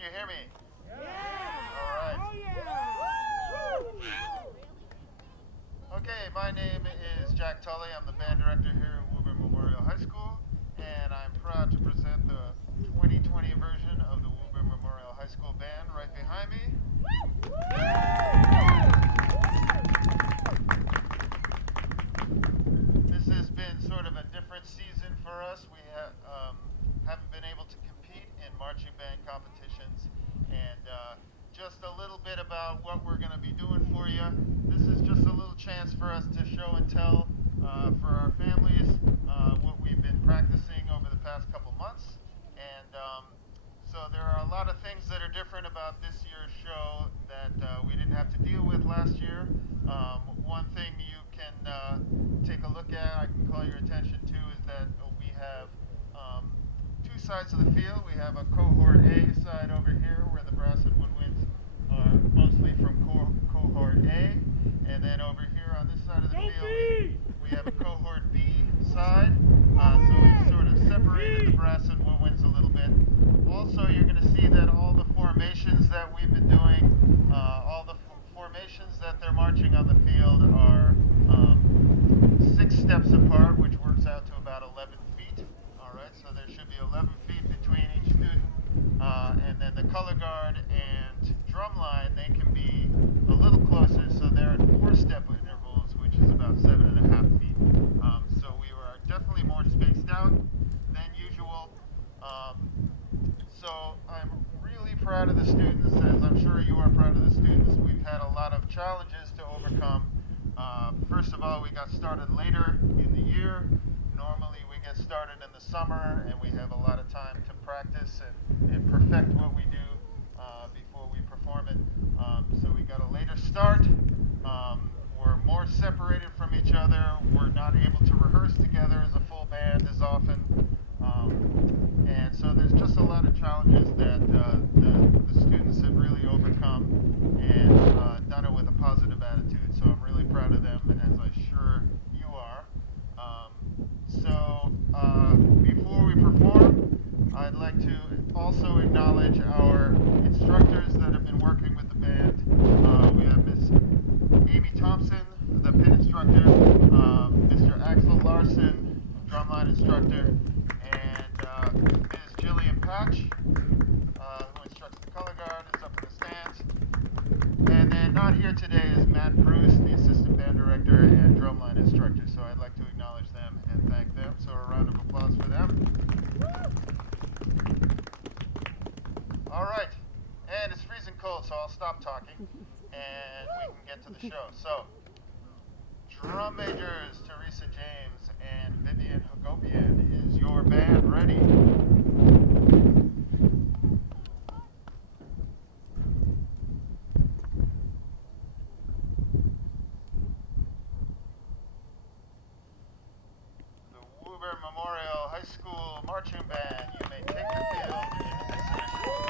you hear me? Yeah! All right. Oh yeah! Okay, my name is Jack Tully. I'm the band director here at Woburn Memorial High School, and I'm proud to present the 2020 version of the Woburn Memorial High School Band right behind me. This has been sort of a different season for us. We haven't been able to compete in marching band competitions, and just a little bit about what we're going to be doing for you. This is just a little chance for us to show and tell for our families what we've been practicing over the past couple months. And so there are a lot of things that are different about this year's show that we didn't have to deal with last year. One thing you can take a look at, I can call your attention to, is that we have two sides of the field. We have a cohort A side over here where the brass and woodwinds are mostly from cohort A, and then over here on this side of the field we have a cohort B side. So we've sort of separated the brass and woodwinds a little bit. Also, you're going to see that all the formations that we've been doing, all the formations that they're marching on the field are 6 steps apart, which works out to about 11 feet. All right, so there should be 11 feet between each student. And then the color guard and drum line, they can be a little closer, so they're at 4-step intervals, which is about 7.5 feet. So we are definitely more spaced out than usual. So I'm really proud of the students, as I'm sure you are proud of the students. We've had a lot of challenges to overcome. First of all, we got started later in the year. Normally we get started in the summer and we have a lot of time to practice and perfect what we do before we perform it. So we got a later start. We're more separated from each other. We're not able to rehearse together as a full band as often. And so there's just a lot of challenges that the students have really overcome and done it with a positive attitude. So I'm really proud of them, and as I'm sure you are. So before we perform, I'd like to also acknowledge our instructors that have been working with the band. We have Miss Amy Thompson, the pit instructor, Mr. Axel Larson, drumline instructor, and Ms. Jillian Patch, who instructs the color guard, is up in the stands. And then not here today is Matt Bruce, the assistant band director and drumline instructor. So I'd like to acknowledge them and thank them. So a round of applause for them. All right, and it's freezing cold, so I'll stop talking and we can get to the show. So, drum majors TERESA James and VIVIAN HAGOPIAN, is your band ready? The Woburn Memorial High School Marching Band, you may take the field in exhibition.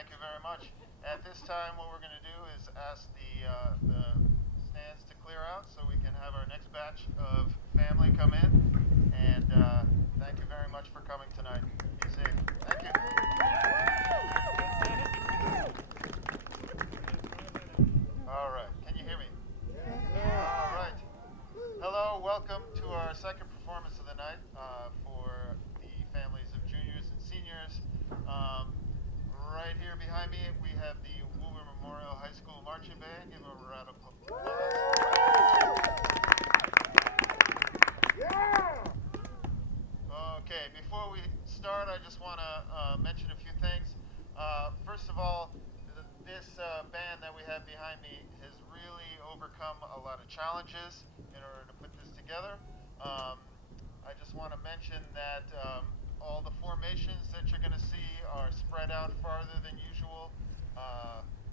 Thank you very much. At this time, what we're going to do is ask the stands to clear out so we can have our next batch of family come in. And thank you very much for coming tonight. Be safe. Thank you. All right. Can you hear me? All right. Hello. Welcome to our second performance of the night for the families of juniors and seniors. Right here behind me, we have the Woburn Memorial High School Marching Band. Give them a round of applause. Okay, before we start, I just want to mention a few things. First of all, this band that we have behind me has really overcome a lot of challenges in order to put this together. I just want to mention that all the formations that you're going to see are spread out farther than usual.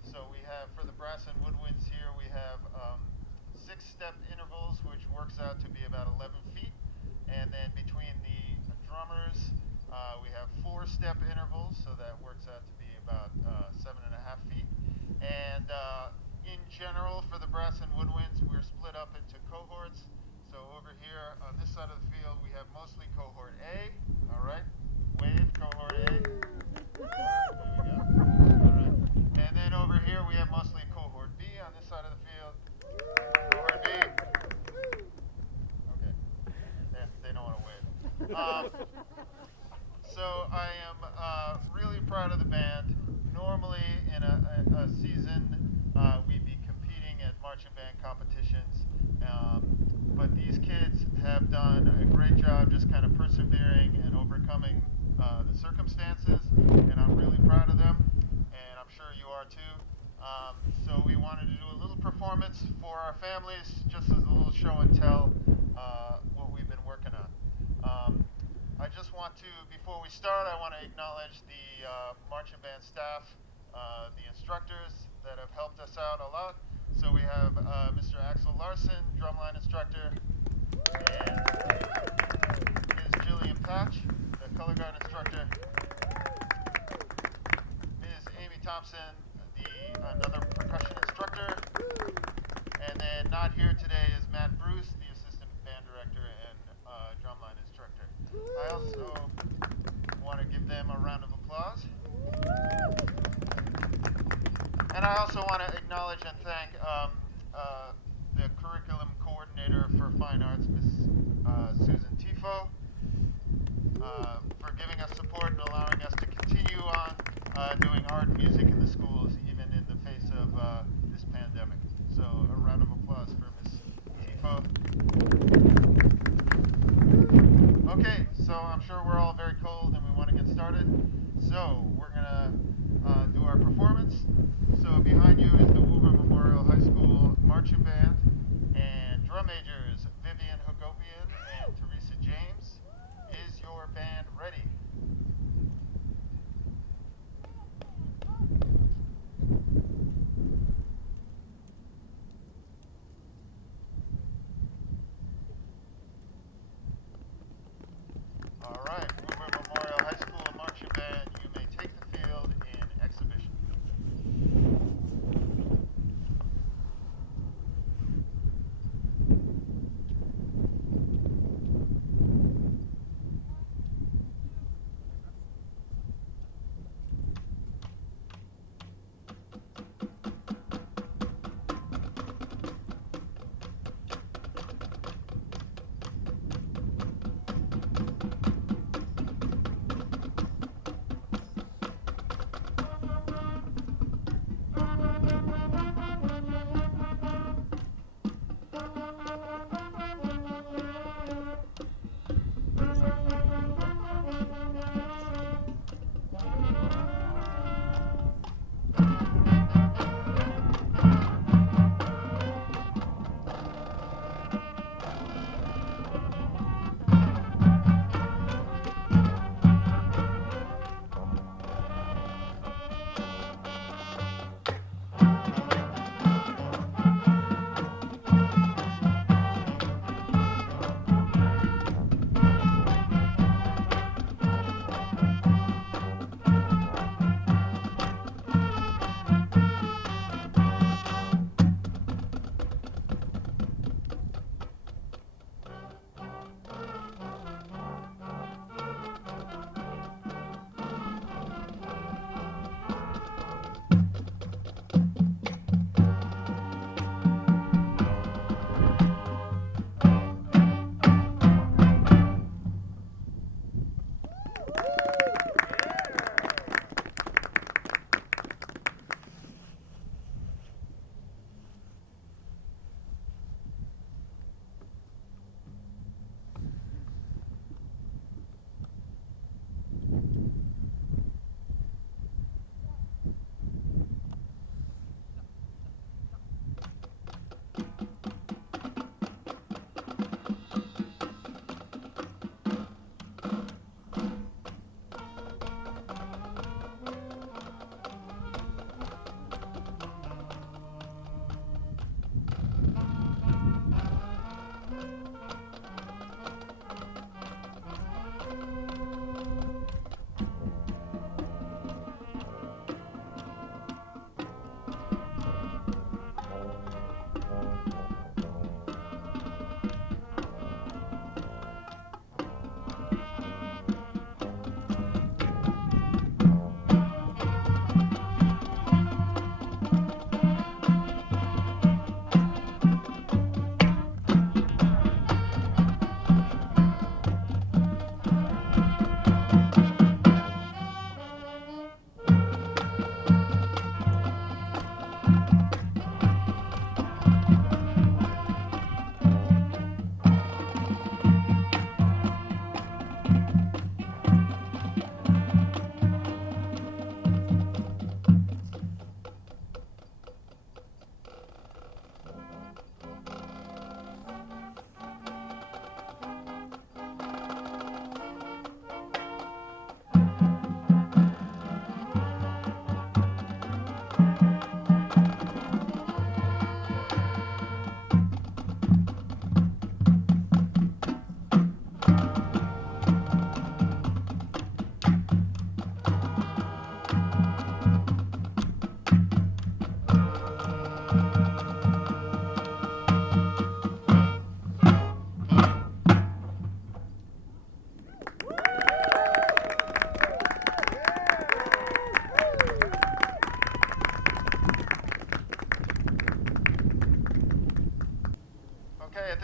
So we have, for the brass and woodwinds here, we have 6-step intervals, which works out to be about 11 feet. And then between the drummers, we have 4-step intervals, so that works out to be about 7.5 feet. And in general, for the brass and woodwinds, we're split up into cohorts. So over here on this side of the field, we have mostly cohort A. All right, wave cohort A. There we go. All right. And then over here, we have mostly cohort B on this side of the field. Cohort B. Okay. They don't want to wave. So I am really proud of the band. Normally in a season, we'd be competing at marching band competitions. But these kids have done a great job just kind of persevering and overcoming the circumstances, and I'm really proud of them, and I'm sure you are too. So we wanted to do a little performance for our families, just as a little show and tell what we've been working on. I just want to, before we start, I want to acknowledge the marching band staff, the instructors that have helped us out a lot. So we have Mr. Axel Larson, drumline instructor, and Ms. Jillian Patch, the color guard instructor, Ms. Amy Thompson, another percussion instructor, and then not here today is Matt Bruce, the assistant band director and drumline instructor. I also want to give them a round of applause. And I also want to acknowledge and thank the curriculum coordinator for fine arts, Ms. Susan Tifo, for giving us support and allowing us to continue on doing art and music in the schools, even in the face of this pandemic. So a round of applause for Ms. Tifo. Okay, so I'm sure we're all very cold and we want to get started. So we're going to do our performance. So behind you is the Woburn Memorial High School Marching Band, and drum majors VIVIAN HAGOPIAN and TERESA James. Is your band ready? All right, Woburn Memorial High School Marching Band, you may take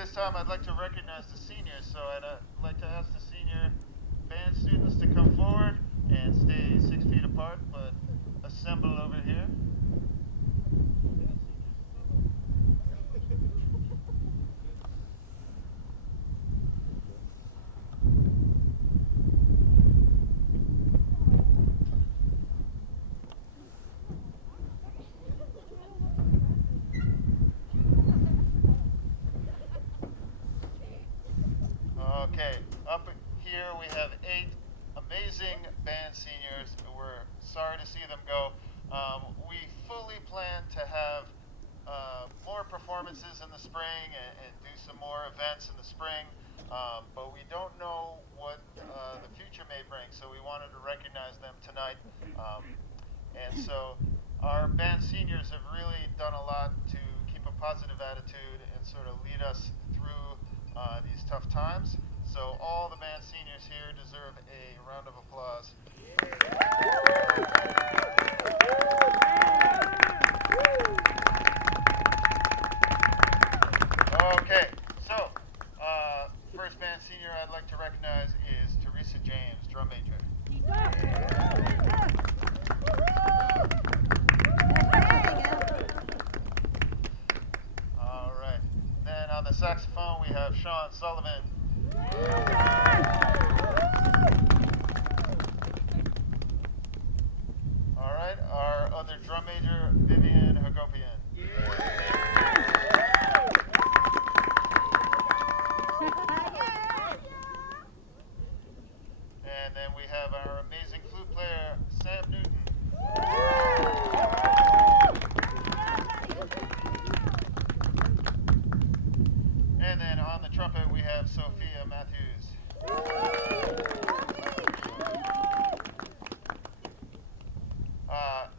this time I'd like to recognize the seniors, so I'd like to ask the senior band students to come forward and stay 6 feet apart, but assemble over here. Okay, up here we have 8 amazing band seniors. We're sorry to see them go. We fully plan to have more performances in the spring and do some more events in the spring, but we don't know what the future may bring, so we wanted to recognize them tonight. And so our band seniors have really done a lot to keep a positive attitude and sort of lead us through these tough times. So all the band seniors here deserve a round of applause. Okay, so first band senior I'd like to recognize is TERESA James, drum major. All right, then on the saxophone we have SULLIVAN. All right, our other drum major, VIVIAN, HAGOPIAN. And then we have our amazing flute player, Sam Newton. And then on the trumpet we have SOPHIA Matthews.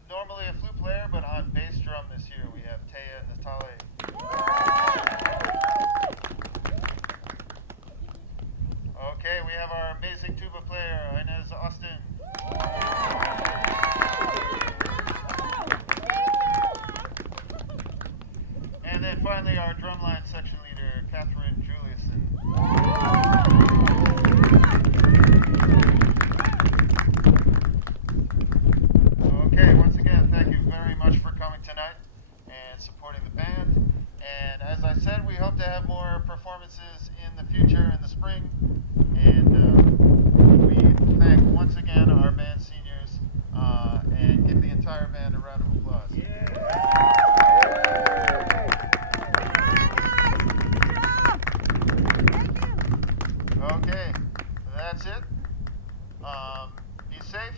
Normally a flute player, but on bass drum this year we have Taya Natale. Okay, we have our amazing tuba player, INEZ Austin. And then finally our drumline section leader, KATHRYN JULIUSON. Okay, once again, thank you very much for coming tonight and supporting the band. And as I said, we hope to have more performances in the future, in the spring. And we thank once again our band seniors and give the entire band a round of applause. Okay, that's it. Be safe.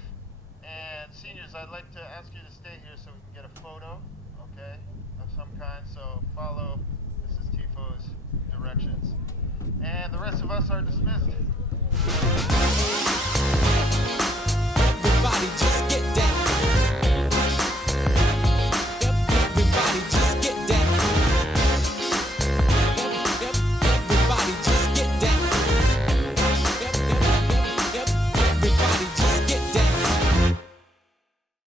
And seniors, I'd like to ask you to stay here so we can get a photo, okay, of some kind. So follow Mrs. Tifo's directions. And the rest of us are dismissed.